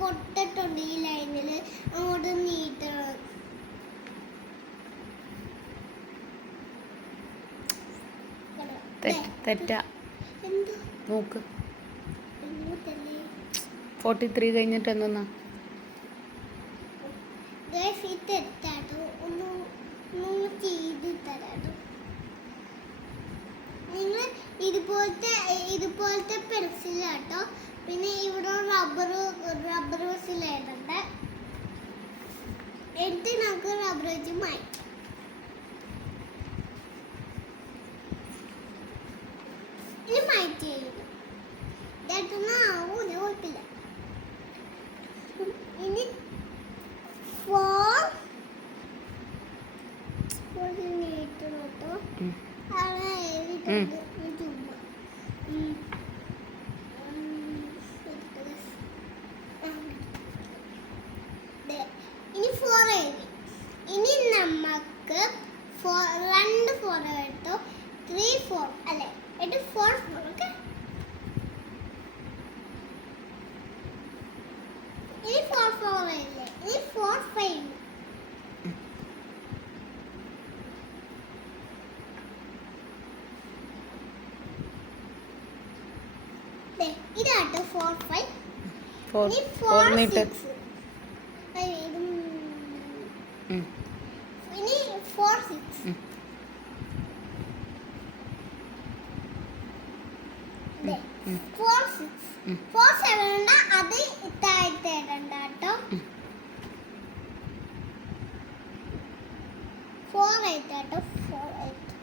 പൊട്ടിട്ടുണ്ട് ഈ ലൈനിൽ അങ്ങോട്ട് നീട്ടണം. തെറ്റാ നോക്ക്. 43 കഴിഞ്ഞിട്ട് എന്തെന്നാ തെറ്റാട്ടോ. ഒന്ന് ചെയ്ത് തരാട്ടോ. നിങ്ങൾ ഇതുപോലത്തെ പെൻസിലാട്ടോ. പിന്നെ ഇവിടെ റബ്ബർ പെൻസിലായിട്ടുണ്ട്. എന്നിട്ട് നമുക്ക് റബ്ബർ വെച്ച് മാറ്റാം. ഇനി മാറ്റി കഴിഞ്ഞു. ഇതായിട്ടൊന്നും ആവൂല, കുഴപ്പമില്ല. ഇനി നീട്ടണോട്ടോ. ഇനി 4 എഴുതി. ഇനി നമുക്ക് 2 4 കേട്ടോ. 3 4 അല്ലേ? 4 4 ഓക്കെ. ഇനി 4 4 ഇല്ലേ? ഇനി 4 5. ഇതാട്ടോ 4 5. ഇനി 4 6. ഇനി 4 6. 4 6 4 7 ഉണ്ട്. അത് ഇതായിട്ട് ഇടണ്ട കേട്ടോ. 4 8 കേട്ടോ. 4 8